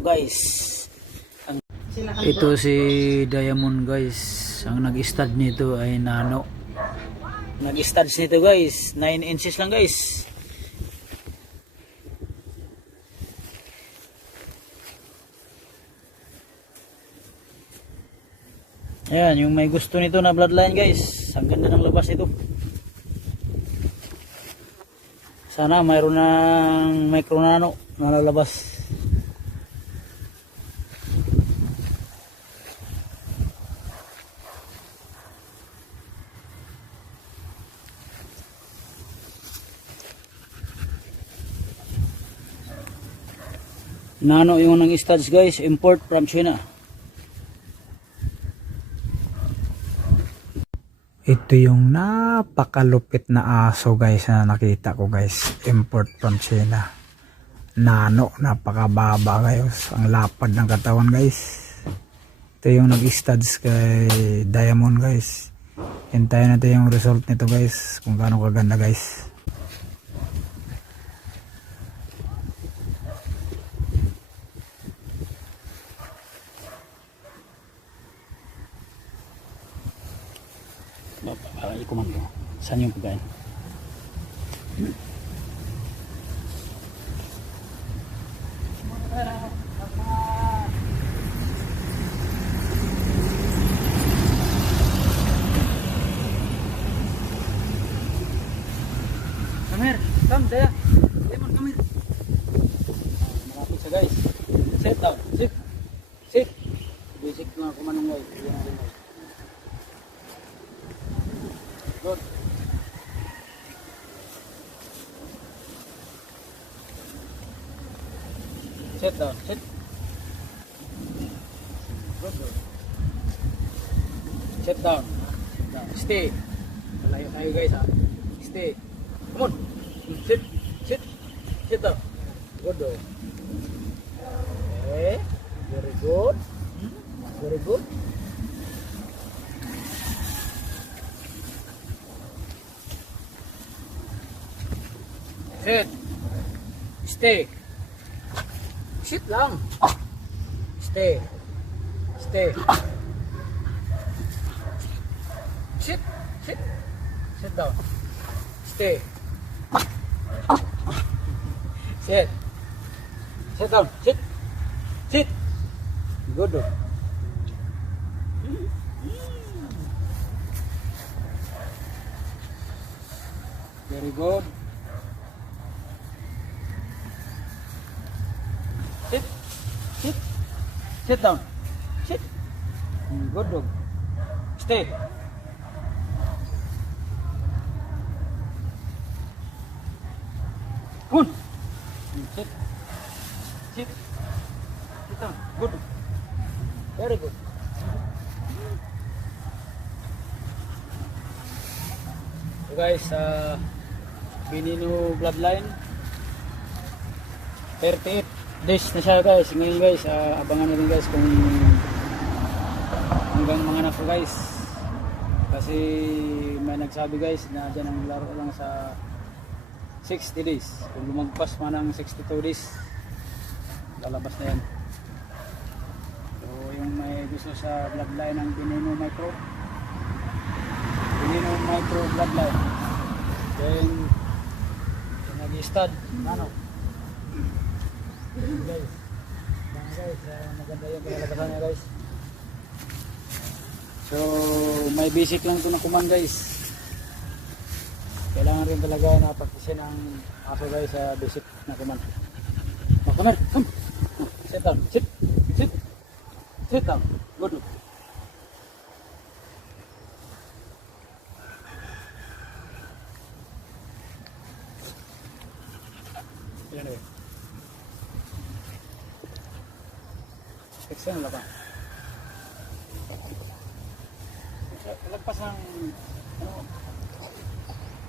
guys. Ito si Diamond guys. Ang nag-stud nito ay Nano. Nag-studs nito guys. 9 inches lang guys. Ayan, yung may gusto nito na bloodline guys. Ang ganda ng labas nito. Sana mayroon ng micro nano na lalabas. Nano yung ng studs guys, import from China. Ito yung napakalupit na aso guys na nakita ko guys. Import from China. Nano, napakababa guys. Ang lapad ng katawan guys. Ito yung nag-studs kay Diamond guys. Hintayin natin yung result nito guys. Kung gaano kaganda guys. Ikumando. Saan yung pagkain? Come here. Come there. Lemon, come here. Malapit siya guys. Sit down. Sit. Sit. Basic na kumanong guys. Good. Sit down. Sit. Good. Good. Sit down. Sit down. Stay. Malayo tayo guys ha. Stay. Come on. Sit. Sit. Sit down. Good. Okay. Very good. Very good. Sit. Stay. Sit lang. Stay. Stay. Sit. Sit. Sit down. Stay. Sit. Sit down. Sit. Sit. Good. Very good. Sit. Sit. Sit down. Sit. Good dog. Stay. Good. Sit. Sit. Sit down. Good. Very good. So guys, Binino bloodline 38 days na siya guys. Ngayon guys, abangan natin guys kung hanggang mga anak ko guys, kasi may nagsabi guys na dyan ang laro lang sa 60 days. Kung lumagpas man ng 62 days, lalabas na yan. So yung may gusto sa bloodline ng Binino Micro bloodline, then yung nag-stud Nano guys, maganda yung pinalakasan niya guys. So may basic lang ito na kuman guys. Kailangan rin talaga na practicein ang aso guys sa basic na kuman. Come here, come. Sit down, sit, sit, sit down. Good. Yan eh. Extend lang ba? Lagpas ng ano,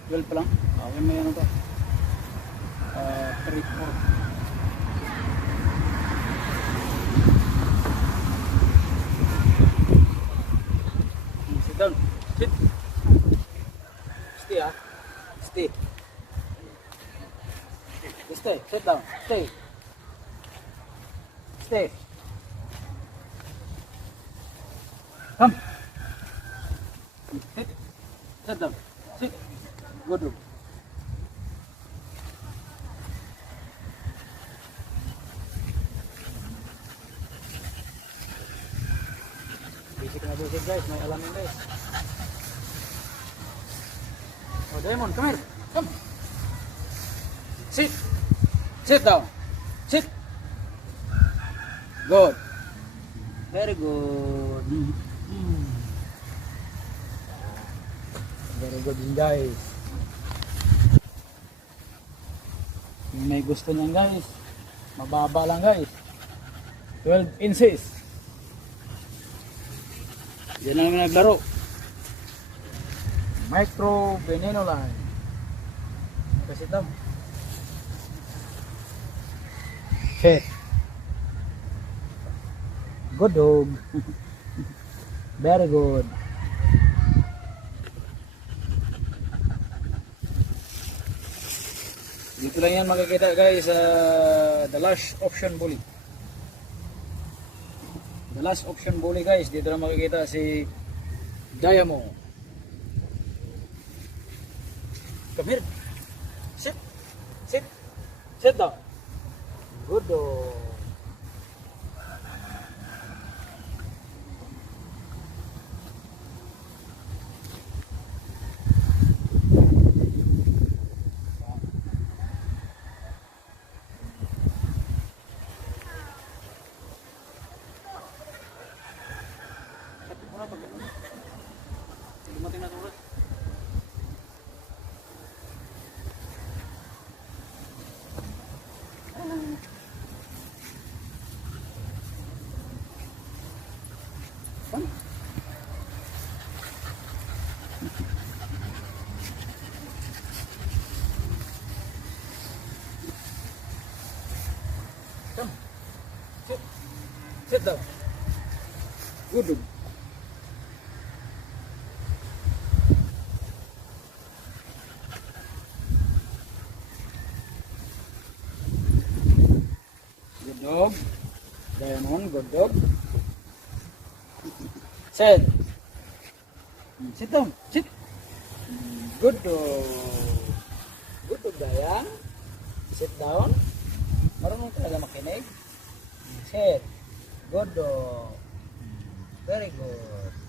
12 pa lang. Okay, may ano to. 3, 4. Sit down. Sit. Stay ah. Stay. Stay. Sit down. Stay. 60. Come. Sit. Sit down. Sit. Good. Basic na basic guys. May alam yun guys. Oh, Diamond, come here. Come. Sit. Sit down. Sit. Good. Very good. Very good yun guys. Yung may gusto niyan guys. Mababa lang guys. 12 inches. Diyan na namin naglaro. Micro veneno line. Kasi ito. Shit. Good dog. Very good. Dito lang yan makikita guys sa the last option bully. The last option bully guys, dito lang makikita si Diamond. Come here. Sit. Sit. Sit down. Good dog. Dumating na tulad. Come. Sit. Sit down. Good. Good dog. Diamond, good dog. Sit. Sit down. Sit. Good dog. Good dog, Diane. Sit down. Marunong talaga makinig. Sit. Good dog. Very good.